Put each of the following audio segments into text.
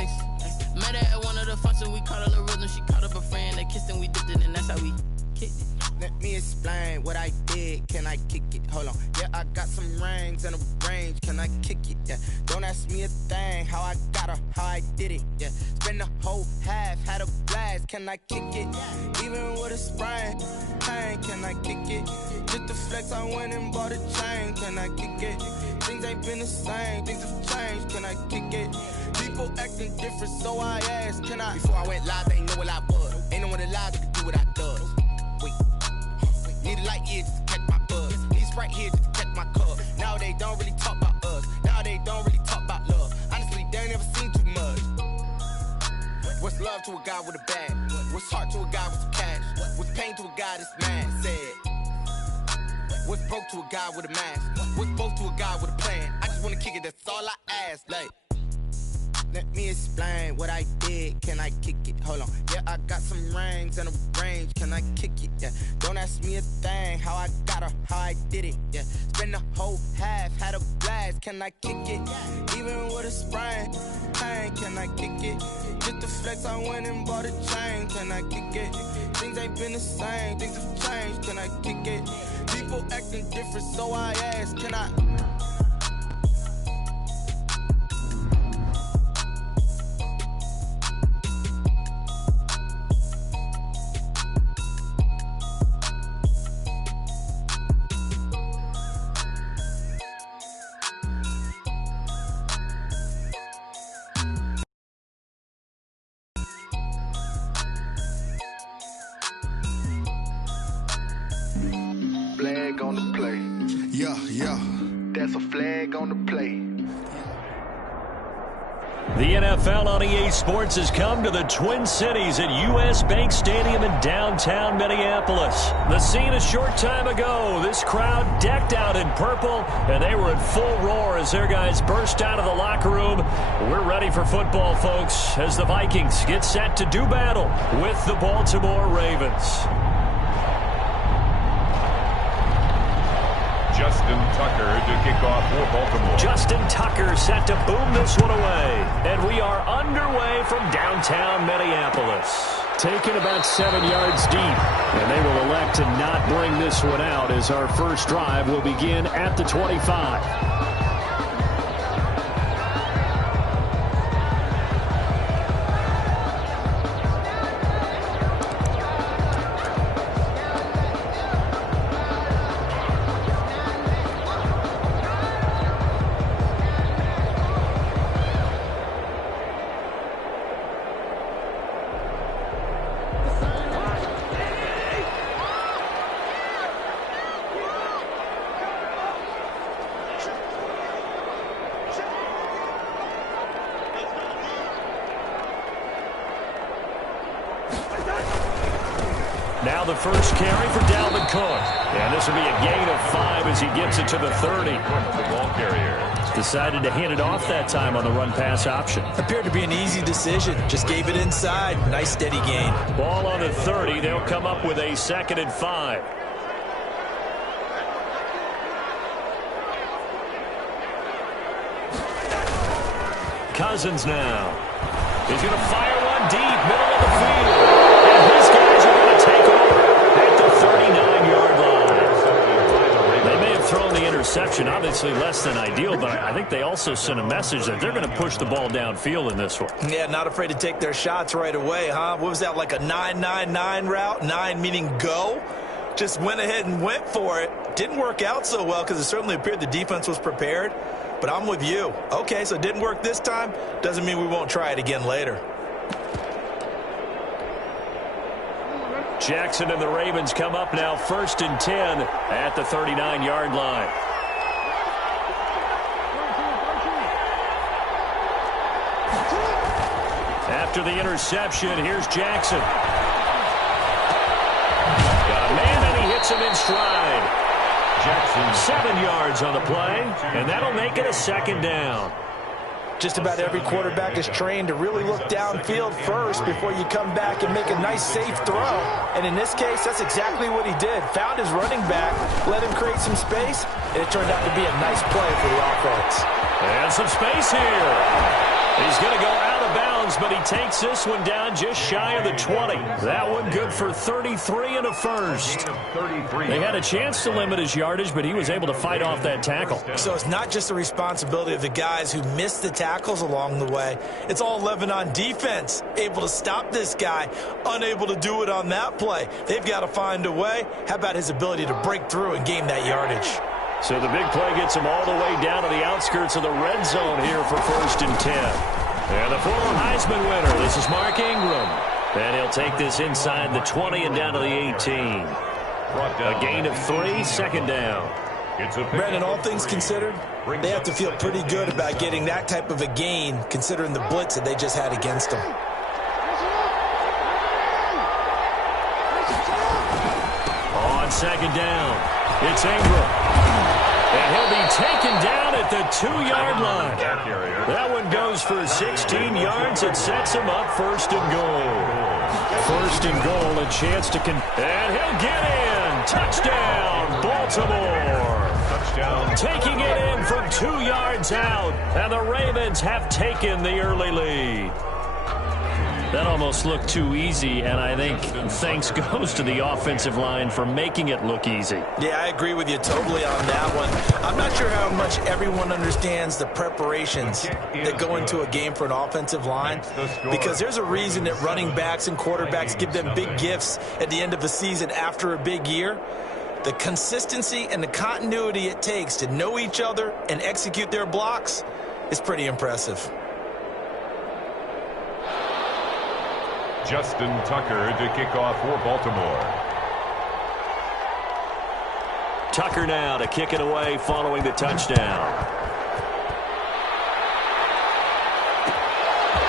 mix. Met her at one of the functions, we caught a rhythm. She caught up a friend, they kissed and we dipped it, and that's how we kicked it. Let me explain what I did. Can I kick it? Hold on. Yeah, I got some rings and a range. Can I kick it? Yeah. Don't ask me a thing. How I got her, how I did it. Yeah. Spend the whole half, had a blast. Can I kick it? Even with a sprain, pain. Can I kick it? Just the flex, I went and bought a chain. Can I kick it? Things ain't been the same. Things have changed. Can I kick it? People acting different, so I asked, can I? Before I went live, they ain't know what I was. Ain't no one alive that could do what I does. Wait. Need a light here just to catch my buzz. Need Sprite here just to catch my cup. Now they don't really talk about us. Now they don't really talk about love. Honestly, they ain't never seen too much. What's love to a guy with a bag? What's heart to a guy with some cash? What's pain to a guy that's mad? Said. What's broke to a guy with a mask? What's both to a guy with a plan? I just wanna kick it, that's all I ask. Like, let me explain what I did. Can I kick it? Hold on. Yeah, I got some rings and a range. Can I kick it? Yeah. Don't ask me a thing. How I got her, how I did it. Yeah. Spend the whole half, had a blast. Can I kick it? Even with a sprain, pain. Can I kick it? Just the flex, I went and bought a chain. Can I kick it? Things ain't been the same. Things have changed. Can I kick it? People acting different, so I ask, can I? Flag on the play. Yeah. That's a flag on the play. The NFL on EA Sports has come to the Twin Cities at U.S. Bank Stadium in downtown Minneapolis. The scene a short time ago. This crowd decked out in purple, and they were in full roar as their guys burst out of the locker room. We're ready for football, folks, as the Vikings get set to do battle with the Baltimore Ravens. Justin Tucker to kick off for Baltimore. Justin Tucker set to boom this one away. And we are underway from downtown Minneapolis. Taken about 7 yards deep. And they will elect to not bring this one out as our first drive will begin at the 25. Now the first carry for Dalvin Cook. And this will be a gain of 5 as he gets it to the 30. The ball carrier Decided to hand it off that time on the run-pass option. Appeared to be an easy decision. Just gave it inside. Nice steady gain. Ball on the 30. They'll come up with a 2nd and 5. Cousins now. He's going to fire one deep, middle of the field. And his guys are going to take over at the 39-yard line. They may have thrown the interception, obviously less than ideal, but I think they also sent a message that they're going to push the ball downfield in this one. Yeah, not afraid to take their shots right away, huh? What was that, like a 9-9-9 route? 9 meaning go? Just went ahead and went for it. Didn't work out so well because it certainly appeared the defense was prepared. But I'm with you. Okay, so it didn't work this time. Doesn't mean we won't try it again later. Jackson and the Ravens come up now 1st and 10 at the 39-yard line. After the interception, here's Jackson. Got a man and he hits him in stride. Jackson 7 yards on the play, and that'll make it a 2nd down. Just about every quarterback is trained to really look downfield first before you come back and make a nice, safe throw. And in this case, that's exactly what he did. Found his running back, let him create some space, and it turned out to be a nice play for the offense. And some space here. He's going to go out of bounds, but he takes this one down just shy of the 20. That one good for 33 and a first. They had a chance to limit his yardage, but he was able to fight off that tackle. So it's not just the responsibility of the guys who missed the tackles along the way. It's all 11 on defense, able to stop this guy, unable to do it on that play. They've got to find a way. How about his ability to break through and gain that yardage? So the big play gets him all the way down to the outskirts of the red zone here for 1st and 10. And the former Heisman winner, this is Mark Ingram. And he'll take this inside the 20 and down to the 18. A gain of 3, 2nd down. Brandon, all things considered, they have to feel pretty good about getting that type of a gain considering the blitz that they just had against them. On 2nd down, it's Ingram. And he'll be taken down at the 2-yard line. That one goes for 16 yards. It sets him up 1st and goal. 1st and goal, a chance to and he'll get in. Touchdown, Baltimore. Touchdown. Taking it in from 2 yards out. And the Ravens have taken the early lead. That almost looked too easy, and I think thanks goes to the offensive line for making it look easy. Yeah, I agree with you totally on that one. I'm not sure how much everyone understands the preparations that go into a game for an offensive line, because there's a reason that running backs and quarterbacks give them big gifts at the end of the season after a big year. The consistency and the continuity it takes to know each other and execute their blocks is pretty impressive. Justin Tucker to kick off for Baltimore. Tucker now to kick it away following the touchdown.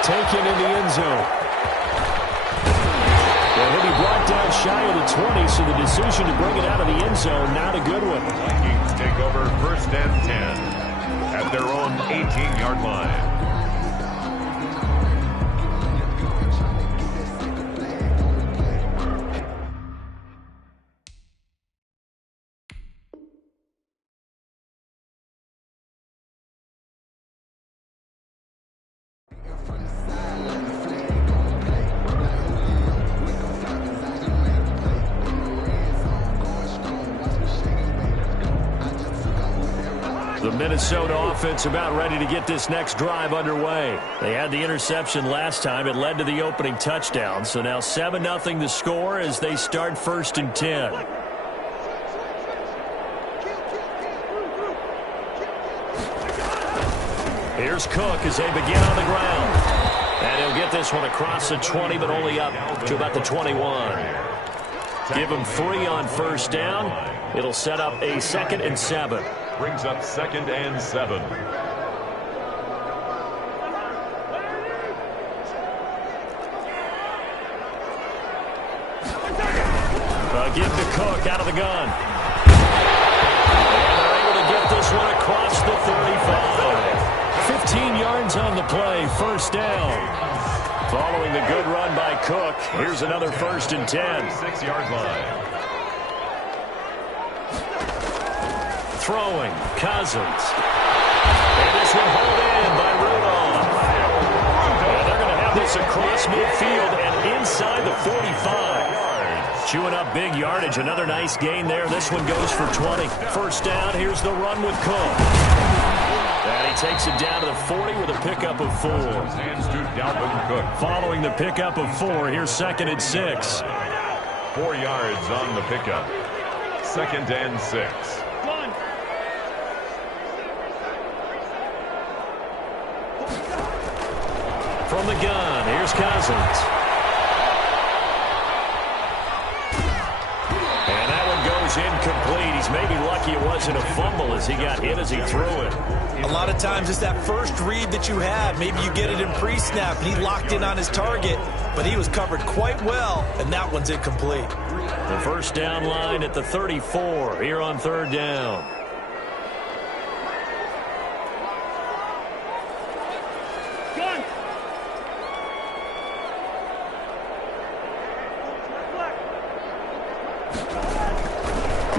Taken in the end zone. And he'll be brought down shy of the 20, so the decision to bring it out of the end zone, not a good one. Vikings take over 1st and 10 at their own 18-yard line. The Minnesota offense about ready to get this next drive underway. They had the interception last time. It led to the opening touchdown. So now 7-0 the score as they start 1st and 10. Here's Cook as they begin on the ground. And he'll get this one across the 20, but only up to about the 21. Give him 3 on 1st down. It'll set up a 2nd and 7. Brings up 2nd and 7. Give to Cook out of the gun. And they're able to get this one across the 35. 15 yards on the play, 1st down. Following the good run by Cook, here's another 1st and 10. 6-yard line. Throwing, Cousins. And this one hauled in by Rudolph. And they're going to have this across midfield and inside the 45. Chewing up big yardage. Another nice gain there. This one goes for 20. 1st down. Here's the run with Cook. And he takes it down to the 40 with a pickup of 4. Hands to Dalvin Cook. Following the pickup of 4, here's 2nd and 6. 4 yards on the pickup. 2nd and 6. From the gun, here's Cousins. And that one goes incomplete. He's maybe lucky it wasn't a fumble as he got hit as he threw it. A lot of times it's that first read that you have. Maybe you get it in pre-snap and he locked in on his target, but he was covered quite well, and that one's incomplete. The 1st down line at the 34 here on 3rd down.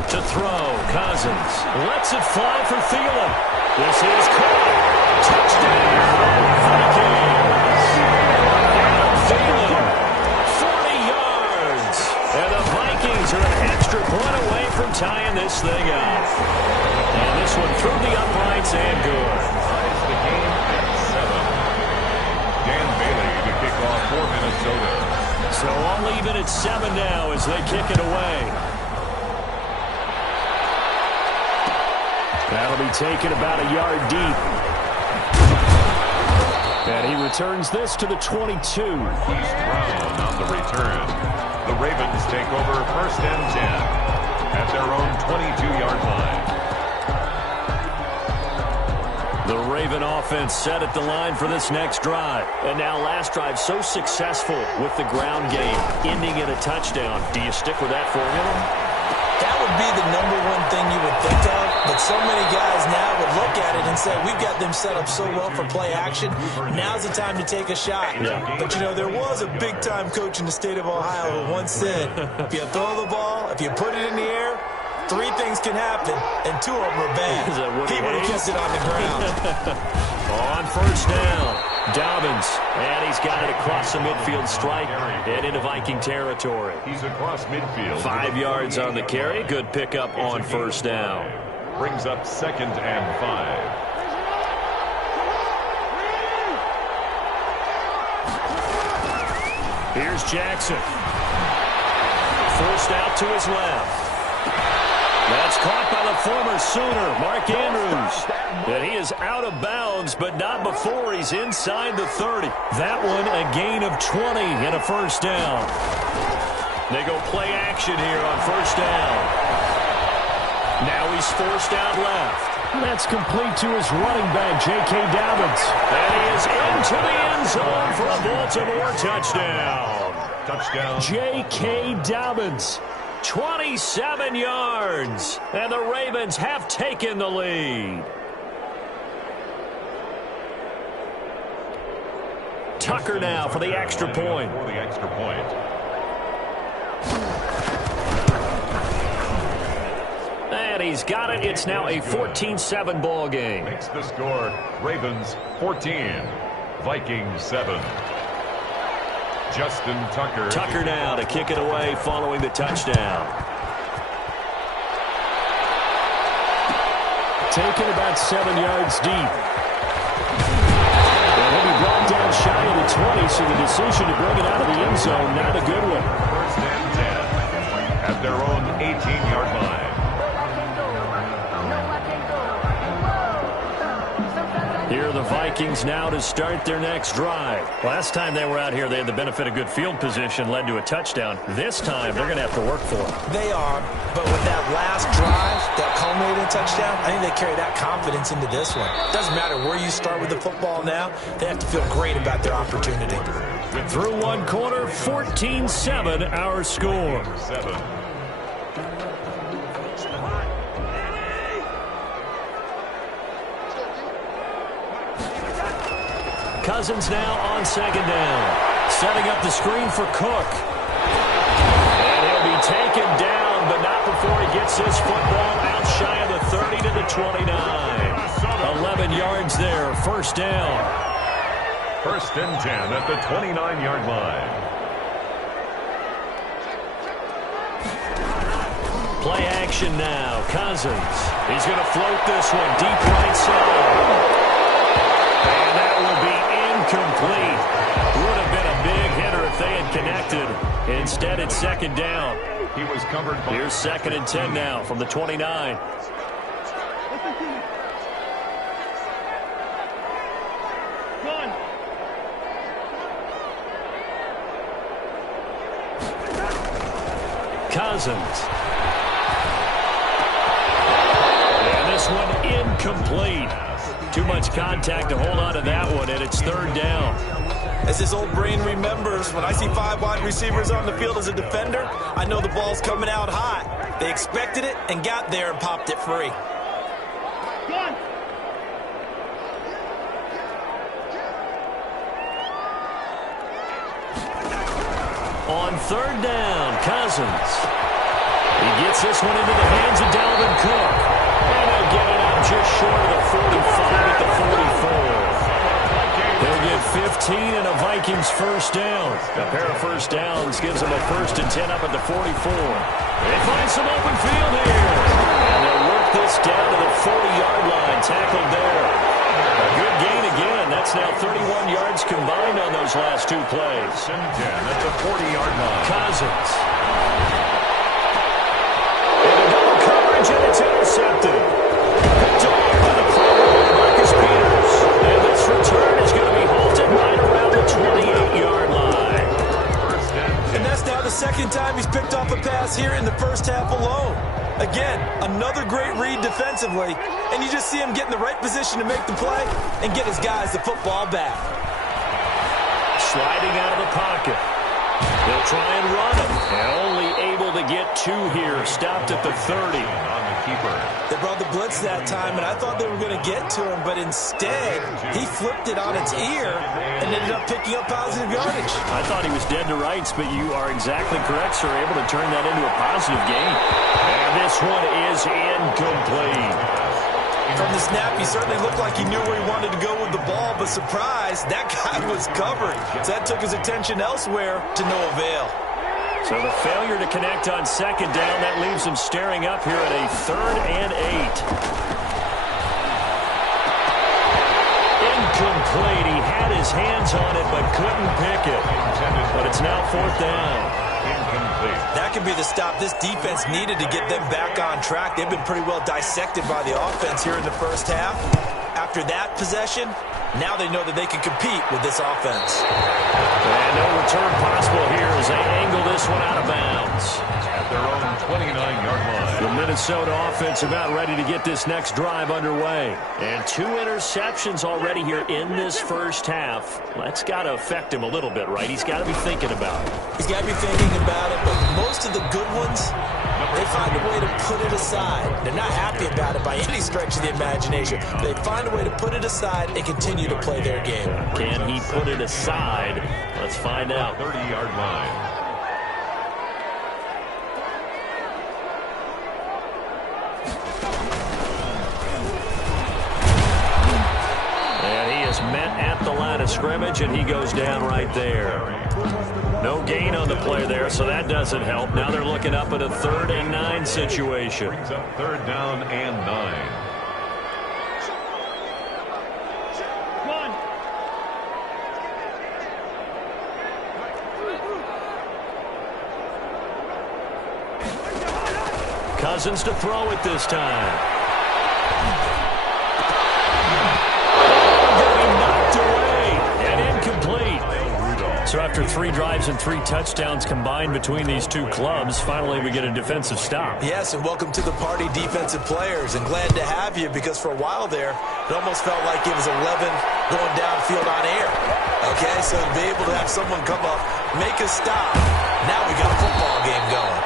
To throw, Cousins lets it fly for Thielen. This is caught. Touchdown, Vikings. tying this thing up. And this one through the uprights and good. Ties the game at 7. Dan Bailey to kick off for Minnesota. So all even at 7 now as they kick it away. That'll be taken about a yard deep. And he returns this to the 22. East Brown on the return. The Ravens take over 1st and 10 at their own 22-yard line. The Raven offense set at the line for this next drive. And now last drive so successful with the ground game, ending in a touchdown. Do you stick with that formula? That would be the #1 thing you would think of, but so many guys now would look at it and say, we've got them set up so well for play action, now's the time to take a shot. Yeah. But, you know, there was a big-time coach in the state of Ohio who once said, if you throw the ball, if you put it in the air, 3 things can happen, and 2 of them are bad. He would have kept it on the ground. On 1st down, Dobbins, and he's got it across the midfield stripe and into Viking territory. He's across midfield. 5 yards on the carry. Good pickup on 1st down. Brings up 2nd and 5. Here's Jackson. Forced out to his left. That's caught by the former Sooner, Mark Andrews. And he is out of bounds, but not before he's inside the 30. That one a gain of 20 and a 1st down. They go play action here on 1st down. Now he's forced out left. That's complete to his running back, J.K. Dobbins. And he is into the end zone for a Baltimore touchdown. Touchdown. J.K. Dobbins. 27 yards, and the Ravens have taken the lead. Tucker now for the extra point. For the extra point. And he's got it. It's now a 14-7 ball game. Makes the score Ravens 14, Vikings 7. Justin Tucker. Tucker now to kick it away following the touchdown. Taken about 7 yards deep. And he'll be brought down shy of the 20, so the decision to bring it out of the end zone, not a good one. 1st and 10 at their own 18-yard line. Here are the Vikings now to start their next drive. Last time they were out here, they had the benefit of good field position, led to a touchdown. This time, they're going to have to work for it. They are, but with that last drive that culminated in a touchdown, I think they carry that confidence into this one. Doesn't matter where you start with the football now, they have to feel great about their opportunity. Through one quarter, 14-7 our score. 7. Cousins now on 2nd down. Setting up the screen for Cook. And he'll be taken down, but not before he gets his football out shy of the 30 to the 29. 11 yards there, 1st down. 1st and 10 at the 29-yard line. Play action now. Cousins. He's going to float this one deep right side. And that will be incomplete. Would have been a big hitter if they had connected. Instead, it's 2nd down. He was covered by... Here's 2nd and 10 now from the 29. Cousins. And this one incomplete. Too much contact to hold on to that one, and it's 3rd down. As this old brain remembers, when I see 5 wide receivers on the field as a defender, I know the ball's coming out hot. They expected it and got there and popped it free. On 3rd down, Cousins. He gets this one into the hands of Dalvin Cook. And he'll get it up just short of the 45 at the 44. He'll get 15 and a Vikings first down. A pair of first downs gives them a 1st and 10 up at the 44. They find some open field here. And they'll work this down to the 40-yard line. Tackled there. A good gain again. That's now 31 yards combined on those last two plays. 10 at the 40-yard line. Cousins. Into double coverage, and it's intercepted. Picked off by the Marcus Peters. And this return is going to be halted right around the 28-yard line. And that's now the second time he's picked off a pass here in the first half alone. Again, another great read defensively, and you just see him get in the right position to make the play and get his guys the football back. Sliding out of the pocket. They'll try and run him. And only able to get 2 here. Stopped at the 30. On the keeper. They brought the blitz that time, and I thought they were going to get to him, but instead, he flipped it on its ear and ended up picking up positive yardage. I thought he was dead to rights, but you are exactly correct, sir. Able to turn that into a positive gain. And this one is incomplete. From the snap, he certainly looked like he knew where he wanted to go with the ball, but surprise, that guy was covered. So that took his attention elsewhere to no avail. So the failure to connect on second down, that leaves him staring up here at a 3rd and 8. Incomplete. He had his hands on it but couldn't pick it. But it's now 4th down. Incomplete. That could be the stop this defense needed to get them back on track. They've been pretty well dissected by the offense here in the first half. After that possession, now they know that they can compete with this offense. And no return possible here as they angle this one out of bounds. At their own 29-yard line. The Minnesota offense about ready to get this next drive underway. And 2 interceptions already here in this first half. That's got to affect him a little bit, right? He's got to be thinking about it. He's got to be thinking about it, but most of the good ones, they find a way to put it aside. They're not happy about it by any stretch of the imagination. They find a way to put it aside and continue to play their game. Can he put it aside? Let's find out. 30-yard line. Met at the line of scrimmage, and he goes down right there. No gain on the play there, so that doesn't help. Now they're looking up at a 3rd and 9 situation. Brings up 3rd down and 9. Cousins to throw it this time. So after 3 drives and 3 touchdowns combined between these two clubs, finally we get a defensive stop. Yes, and welcome to the party, defensive players. And glad to have you, because for a while there, it almost felt like it was 11 going downfield on air. Okay, so to be able to have someone come up, make a stop, now we got a football game going.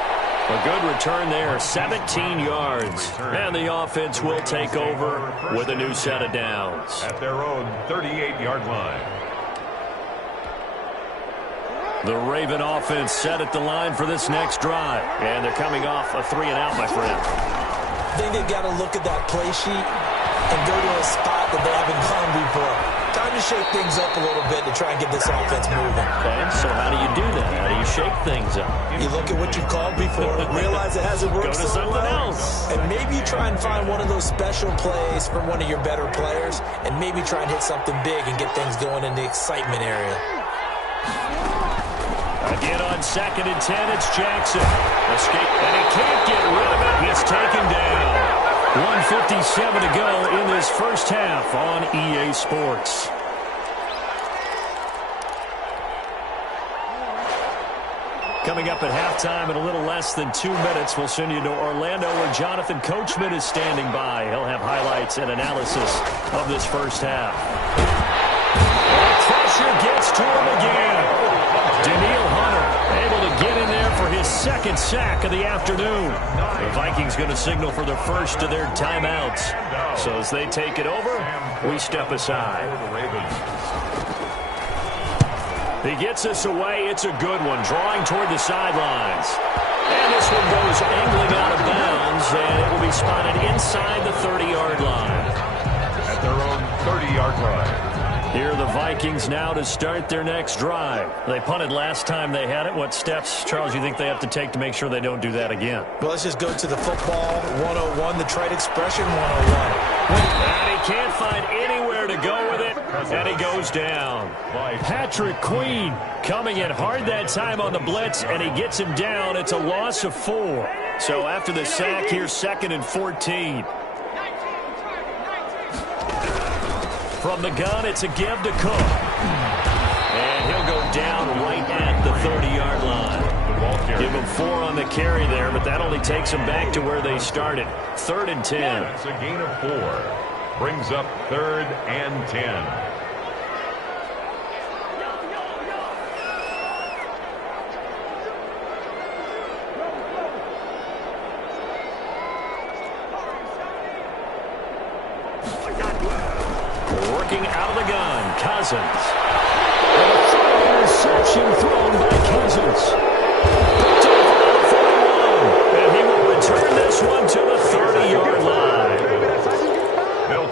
A good return there, 17 yards. And the offense will take over with a new set of downs. At their own 38-yard line. The Raven offense set at the line for this next drive. And they're coming off a 3-and-out, my friend. I think they've got to look at that play sheet and go to a spot that they haven't gone before. Time to shake things up a little bit to try and get this offense moving. Okay, so how do you do that? How do you shake things up? You look at what you've called before, realize it hasn't worked Go to so something well, else. and maybe you try and find one of those special plays from one of your better players, and maybe try and hit something big and get things going in the excitement area. Again on 2nd and 10, it's Jackson. Escape, and he can't get rid of it. He's taken down. 1:57 to go in this first half on EA Sports. Coming up at halftime in a little less than 2 minutes, we'll send you to Orlando where Jonathan Coachman is standing by. He'll have highlights and analysis of this first half. And pressure gets to him again. Daniil Hunter able to get in there for his 2nd sack of the afternoon. The Vikings going to signal for the first of their timeouts. So as they take it over, we step aside. He gets us away. It's a good one. Drawing toward the sidelines. And this one goes angling out of bounds, and it will be spotted inside the 30-yard line. At their own 30-yard line. Here are the Vikings now to start their next drive. They punted last time they had it. What steps, Charles, you think they have to take to make sure they don't do that again? Well, let's just go to the football 101, the trade expression 101. And he can't find anywhere to go with it, and he goes down. Patrick Queen coming in hard that time on the blitz, and he gets him down. It's a loss of 4. So after the sack, here's 2nd and 14. From the gun, it's a give to Cook. And he'll go down right at the 30-yard line. Give him 4 on the carry there, but that only takes them back to where they started. 3rd and 10. It's a gain of 4. Brings up 3rd and 10. Working out of the gun, Cousins. And a throw interception thrown by Cousins. Picked off about 41. And he will return this one to the 30-yard line.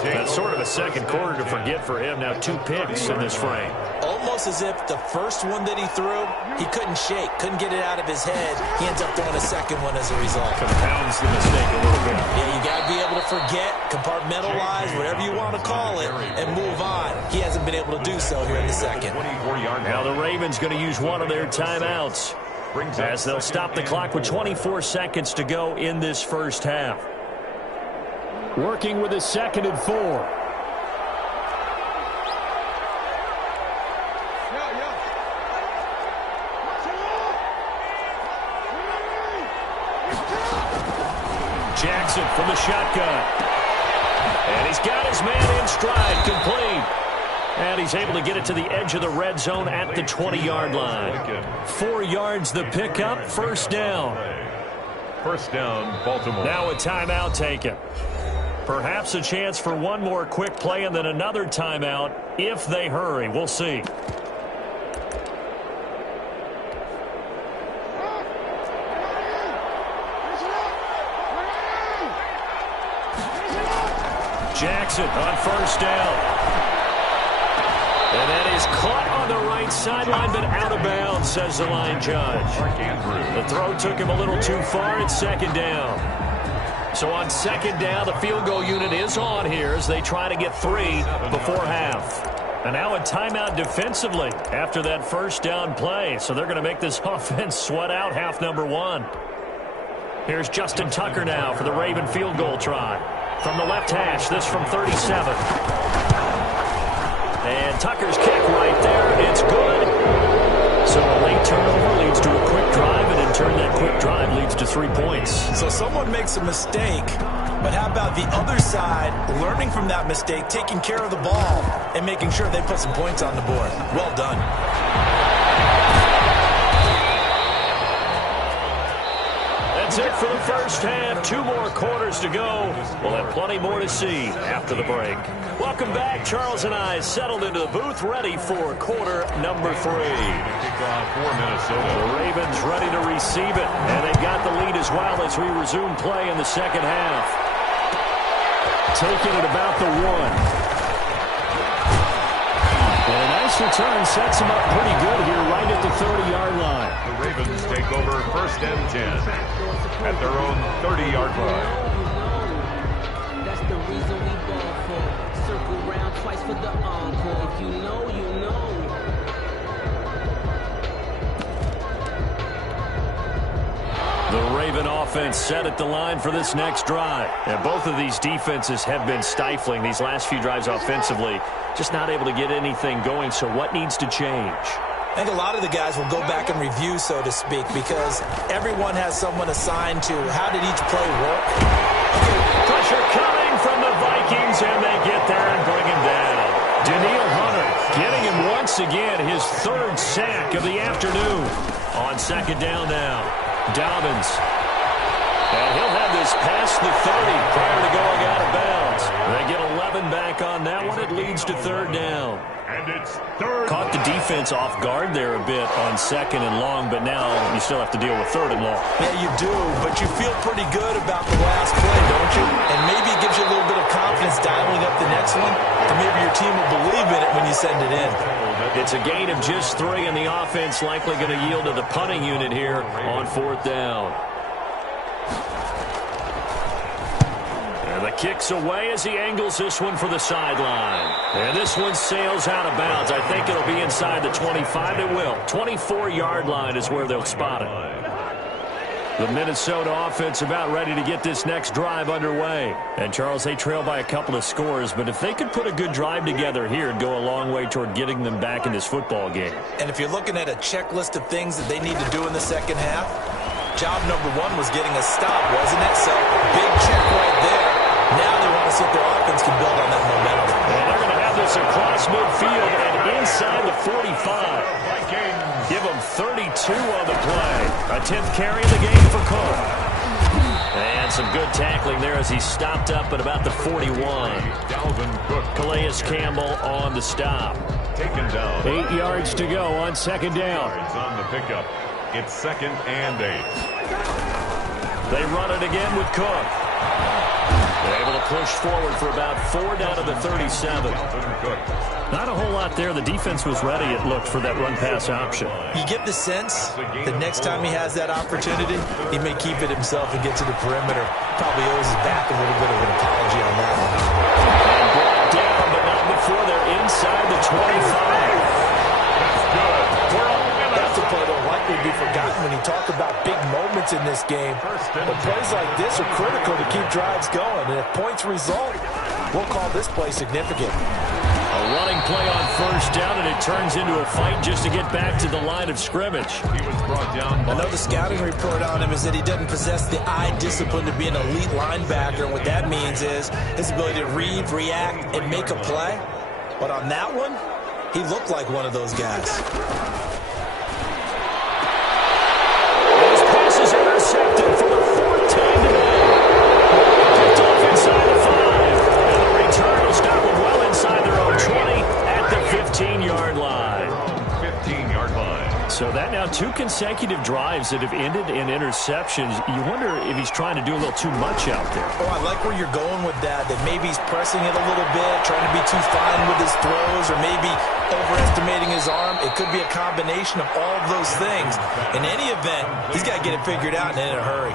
That's sort of a second quarter to forget for him. Now 2 picks in this frame. Almost as if the first one that he threw, he couldn't shake, couldn't get it out of his head. He ends up throwing a second one as a result. Compounds the mistake a little bit. Yeah, you got to be able to forget, compartmentalize, whatever you want to call it, and move on. He hasn't been able to do so here in the second. Now the Ravens going to use one of their timeouts as they'll stop the clock with 24 seconds to go in this first half. Working with a 2nd and 4. Jackson from the shotgun. And he's got his man in stride, complete. And he's able to get it to the edge of the red zone at the 20-yard line. 4 yards the pickup, 1st down. 1st down, Baltimore. Now a timeout taken. Perhaps a chance for one more quick play and then another timeout if they hurry. We'll see. Jackson on 1st down. And that is caught on the right sideline, but out of bounds, says the line judge. The throw took him a little too far. It's 2nd down. So on 2nd down, the field goal unit is on here as they try to get 3 before half. And now a timeout defensively after that 1st down play. So they're going to make this offense sweat out half number 1. Here's Justin Tucker now for the Raven field goal try. From the left hash, this from 37. And Tucker's kick right there. It's good. So a late turnover leads to a quick drive, and in turn that quick drive leads to 3 points. So someone makes a mistake, but how about the other side learning from that mistake, taking care of the ball, and making sure they put some points on the board? Well done. That's it for the first half. 2 more quarters to go. We'll have plenty more to see after the break. Welcome back. Charles and I settled into the booth, ready for quarter number 3. Kickoff for Minnesota. The Ravens ready to receive it, and they've got the lead as well as we resume play in the second half. Taking it about the 1. And a nice return sets them up pretty good here right at the 30-yard line. The Ravens take over 1st and 10 at their own 30-yard line. That's the reason we ball for. Circle round twice for the encore. If you know, you know. The Raven offense set at the line for this next drive. And both of these defenses have been stifling these last few drives offensively. Just not able to get anything going, so what needs to change? I think a lot of the guys will go back and review, so to speak, because everyone has someone assigned to how did each play work. Pressure coming from the Vikings, and they get there and bring him down. Daniil Hunter getting him once again, his 3rd sack of the afternoon. On 2nd down now, Dobbins. And he'll have this past the 30 prior to going out of bounds. They get 11 back on that one. It leads to third down. And it's third. Caught the defense off guard there a bit on second and long, but now you still have to deal with third and long. Yeah, you do, but you feel pretty good about the last play, don't you? And maybe it gives you a little bit of confidence dialing up the next one, and maybe your team will believe in it when you send it in. It's a gain of just 3, and the offense likely going to yield to the punting unit here on fourth down. And the kick's away as he angles this one for the sideline. And this one sails out of bounds. I think it'll be inside the 25. It will. 24-yard line is where they'll spot it. The Minnesota offense about ready to get this next drive underway. And, Charles, they trail by a couple of scores, but if they could put a good drive together here, it'd go a long way toward getting them back in this football game. And if you're looking at a checklist of things that they need to do in the second half, job number 1 was getting a stop, wasn't it? So, big check right there. Now they want to see if their offense can build on that momentum. And they're going to have this across midfield and inside the 45. Give them 32 on the play. A 10th carry of the game for Cook. And some good tackling there as he stopped up at about the 41. Dalvin Cook. Calais Campbell on the stop. Taken down. 8 yards to go on second down. Yards on the pickup. It's 2nd and 8. They run it again with Cook. They're able to push forward for about 4 down to the 37. Dalvin Cook. Not a whole lot there. The defense was ready, it looked, for that run-pass option. You get the sense that next time he has that opportunity, he may keep it himself and get to the perimeter. Probably owes his back a little bit of an apology on that one. And brought down, but not before they're inside the 25. That's good. That's a play that'll likely be forgotten when you talk about big moments in this game. But plays like this are critical to keep drives going. And if points result, we'll call this play significant. A running play on first down, and it turns into a fight just to get back to the line of scrimmage. He was brought down. I know the scouting report on him is that he doesn't possess the eye discipline to be an elite linebacker. And what that means is his ability to read, react, and make a play. But on that one, he looked like one of those guys. This pass is intercepted for the 4th time today. Picked off inside the 5. And the return will stop them well inside their own 20 at the 15-yard line. 15-yard line. So that now 2 consecutive drives that have ended in interceptions. You wonder if he's trying to do a little too much out there. Oh, I like where you're going with that maybe he's pressing it a little bit, trying to be too fine with his throws, or maybe overestimating his arm. It could be a combination of all of those things. In any event, he's got to get it figured out and in a hurry.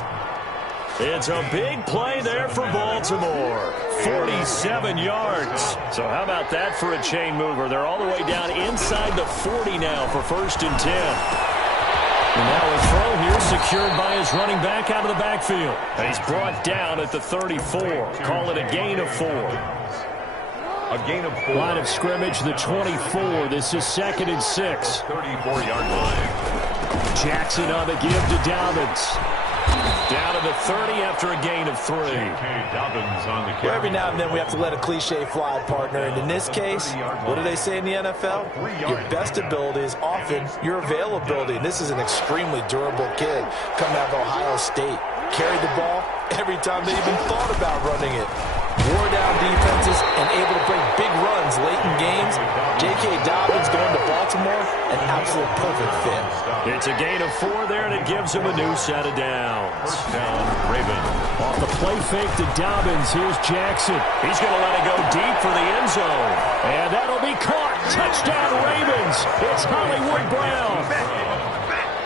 It's a big play there for Baltimore. 47 yards. So how about that for a chain mover? They're all the way down inside the 40 now for 1st and 10. And now a throw here secured by his running back out of the backfield. And he's brought down at the 34. Call it a gain of 4. A gain of 4. Line of scrimmage, the 24. This is 2nd and 6. 34-yard line. Jackson on the give to Dobbins. Down to the 30 after a gain of 3. Dobbins on the carry. Every now and then we have to let a cliche fly, partner. And in this case, what do they say in the NFL? Your best ability is often your availability. And this is an extremely durable kid coming out of Ohio State. Carried the ball every time they even thought about running it. Wore down defenses and able to break big runs late in games. J.K. Dobbins going to Baltimore, an absolute perfect fit. It's a gain of 4 there, and it gives him a new set of downs. First down, Ravens. Off the play fake to Dobbins, here's Jackson. He's going to let it go deep for the end zone. And that'll be caught. Touchdown, Ravens. It's Hollywood Brown.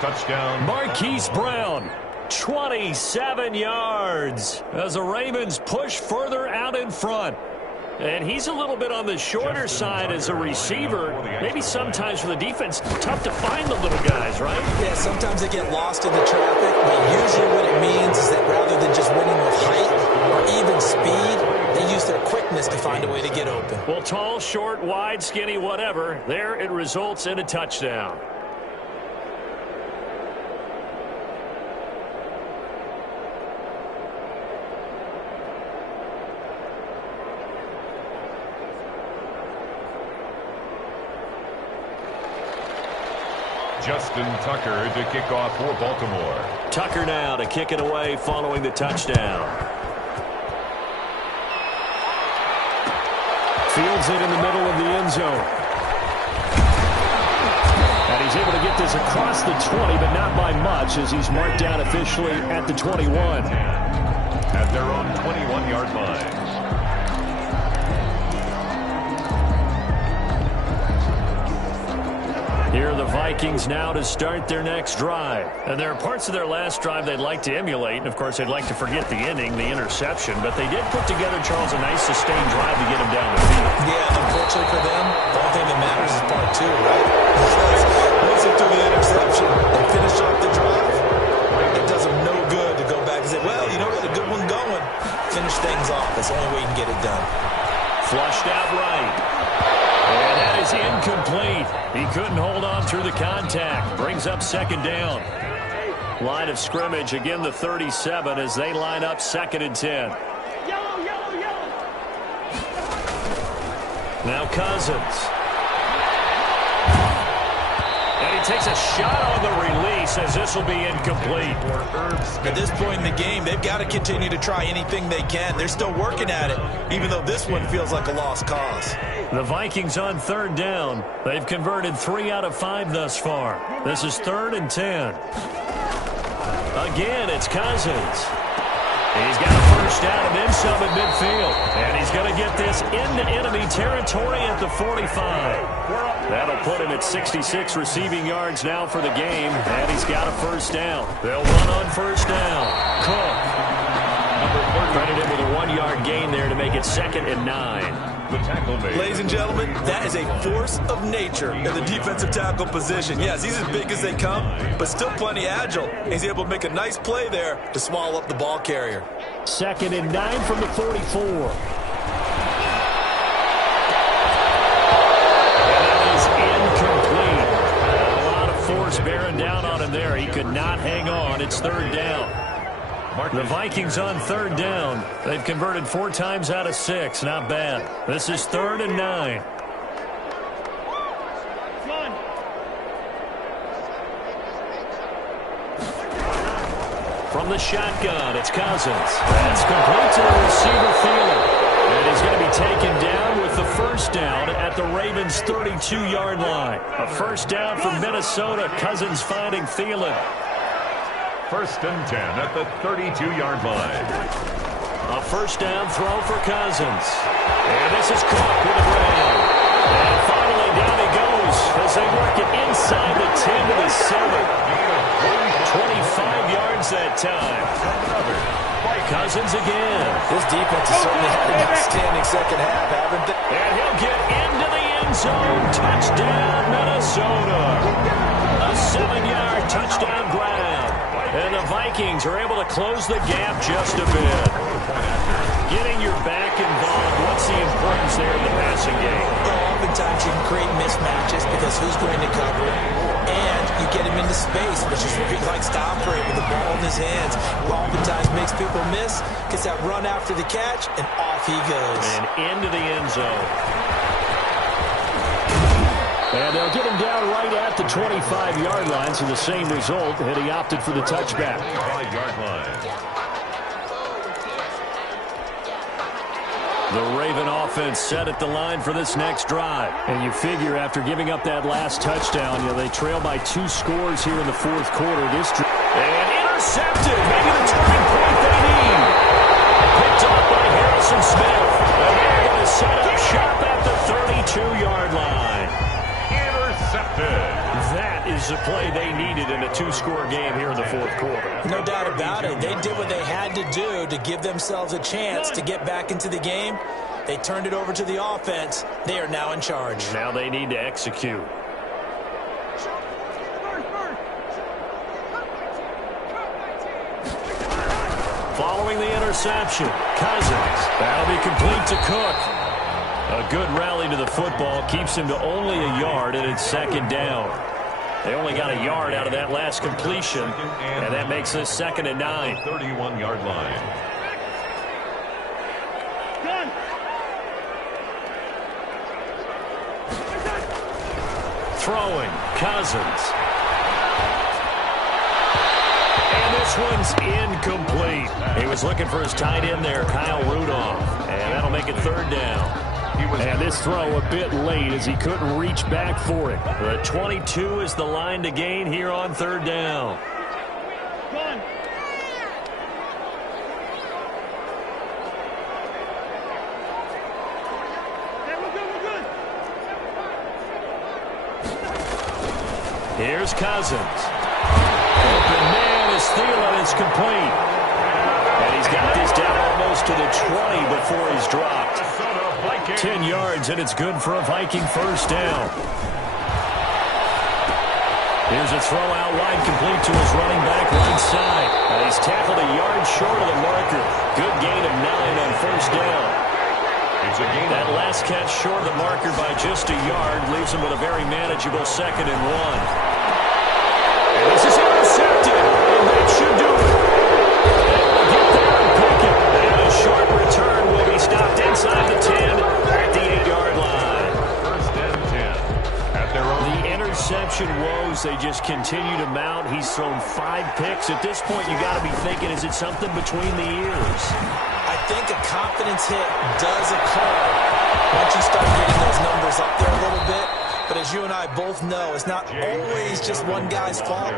Touchdown. Marquise Brown. 27 yards as the Ravens push further out in front. And he's a little bit on the shorter side as a receiver. Maybe sometimes for the defense, tough to find the little guys, right? Yeah, sometimes they get lost in the traffic, but usually what it means is that rather than just winning with height or even speed, they use their quickness to find a way to get open. Well, tall, short, wide, skinny, whatever, there it results in a touchdown. Justin Tucker to kick off for Baltimore. Tucker now to kick it away following the touchdown. Fields it in the middle of the end zone. And he's able to get this across the 20, but not by much, as he's marked down officially at the 21. At their own 21-yard line. Here are the Vikings now to start their next drive. And there are parts of their last drive they'd like to emulate. And, of course, they'd like to forget the ending, the interception. But they did put together, Charles, a nice sustained drive to get them down the field. Yeah, unfortunately for them, the only thing that matters is part two, right? Because once they threw the interception and finish off the drive, it does them no good to go back and say, well, you know, we had a good one going. Finish things off. That's the only way you can get it done. Flushed out right. And that is incomplete. He couldn't hold on through the contact. Brings up second down. Line of scrimmage, again the 37 as they line up 2nd and 10. Now Cousins. And he takes a shot on the release as this will be incomplete. At this point in the game, they've got to continue to try anything they can. They're still working at it, even though this one feels like a lost cause. The Vikings on 3rd down. They've converted 3 out of 5 thus far. This is 3rd and 10. Again, it's Cousins. He's got a first down and then some at midfield. And he's going to get this into enemy territory at the 45. That'll put him at 66 receiving yards now for the game. And he's got a first down. They'll run on first down. Cook. Credited with a 1-yard gain there to make it 2nd and 9. Ladies and gentlemen, that is a force of nature in the defensive tackle position. Yes, he's as big as they come, but still plenty agile. He's able to make a nice play there to swallow up the ball carrier. 2nd and 9 from the 44. And that is incomplete. A lot of force bearing down on him there. He could not hang on. It's 3rd down. The Vikings on 3rd down. They've converted 4 times out of 6. Not bad. This is 3rd and 9. From the shotgun, it's Cousins. That's complete to the receiver Thielen. And he's going to be taken down with the first down at the Ravens' 32-yard line. A first down for Minnesota. Cousins finding Thielen. 1st and 10 at the 32-yard line. A first down throw for Cousins. And this is Cook with the ground. And finally down he goes as they work it inside the 10 to the 7. 25 yards that time. Cousins again. This defense has certainly had an outstanding second half, haven't they? And he'll get into the end zone. Touchdown, Minnesota. A 7-yard touchdown grab. And the Vikings are able to close the gap just a bit. Getting your back involved, what's the importance there in the passing game? Well, oftentimes you can create mismatches because who's going to cover it? And you get him into space, which is what he likes to operate with the ball in his hands. Oftentimes makes people miss, gets that run after the catch, and off he goes. And into the end zone. And they'll get him down right at the 25-yard line, so the same result, and he opted for the touchback. 5-yard line. The Raven offense set at the line for this next drive. And you figure after giving up that last touchdown, they trail by 2 scores here in the 4th quarter. And intercepted. Maybe the turning point they need. Picked off by Harrison Smith. And they're going to set up shop at the 32-yard line. That is the play they needed in a 2-score game here in the 4th quarter. No doubt about it. They did what they had to do to give themselves a chance to get back into the game. They turned it over to the offense. They are now in charge. Now they need to execute. Following the interception, Cousins. That'll be complete to Cook. A good rally to the football keeps him to only a yard, and it's 2nd down. They only got a yard out of that last completion, and that makes this 2nd and 9. 31-yard line. Throwing, Cousins. This one's incomplete. He was looking for his tight end there, Kyle Rudolph. And that'll make it third down. And this throw a bit late as he couldn't reach back for it. The 22 is the line to gain here on third down. Here's Cousins. Open man is Thielen. It's complete. And he's got this down almost to the 20 before he's dropped. 10 yards, and it's good for a Viking first down. Here's a throw out wide, complete to his running back right side. And he's tackled a yard short of the marker. Good gain of 9 on first down. That last catch short of the marker by just a yard leaves him with a very manageable 2nd and 1. And this is intercepted, and that should do it. Able to get there and pick it. And a short return will be stopped inside the 10 at the 8-yard line. First and 10 at their own. The interception woes, they just continue to mount. He's thrown 5 picks. At this point, you got to be thinking, is it something between the ears? I think a confidence hit does occur once you start getting those numbers up there a little bit. But as you and I both know, it's not always just one guy's fault.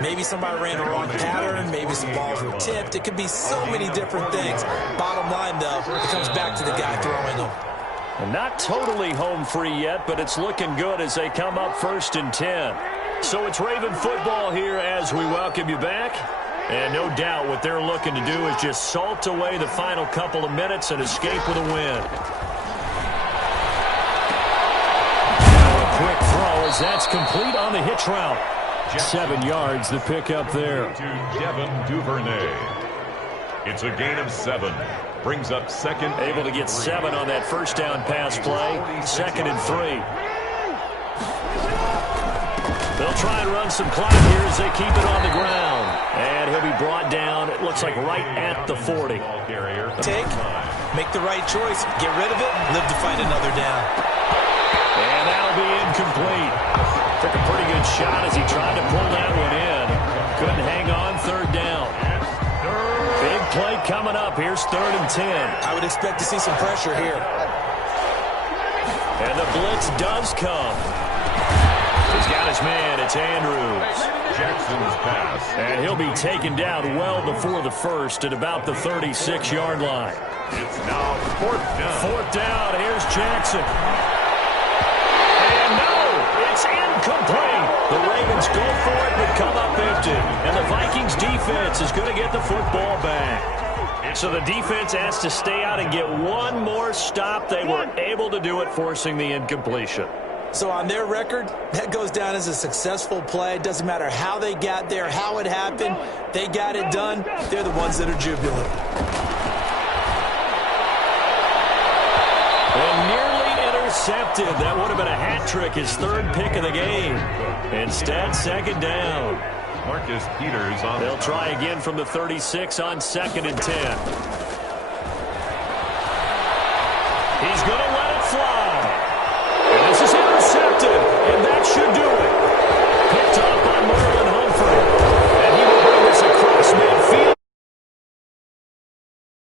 Maybe somebody ran a wrong pattern. Maybe some balls were tipped. It could be so many different things. Bottom line, though, it comes back to the guy throwing them. And not totally home free yet, but it's looking good as they come up 1st and 10. So it's Raven football here as we welcome you back. And no doubt what they're looking to do is just salt away the final couple of minutes and escape with a win. Now a quick throw as that's complete on the hitch route. 7 yards, the pickup there. To Devin Duvernay. It's a gain of 7. Brings up 2nd. Able to get 7 on that first down pass play. 2nd and 3. They'll try and run some clock here as they keep it on the ground. And he'll be brought down, it looks like right at the 40. Make the right choice, get rid of it, live to fight another down. And that'll be incomplete. Took a pretty good shot as he tried to pull that one in. Couldn't hang on, third down. Big play coming up. Here's 3rd and 10. I would expect to see some pressure here. And the blitz does come. He's got his man. It's Andrews. Jackson's pass. And he'll be taken down well before the first at about the 36-yard line. It's now 4th down. 4th down. Here's Jackson. And no, it's incomplete. The Ravens go for it but come up empty. And the Vikings defense is going to get the football back. So the defense has to stay out and get one more stop. They were able to do it, forcing the incompletion. So on their record, that goes down as a successful play. It doesn't matter how they got there, how it happened. They got it done. They're the ones that are jubilant. And nearly intercepted. That would have been a hat trick, his 3rd pick of the game. Instead, 2nd down. Marcus Peters on. They'll try again from the 36 on 2nd and 10.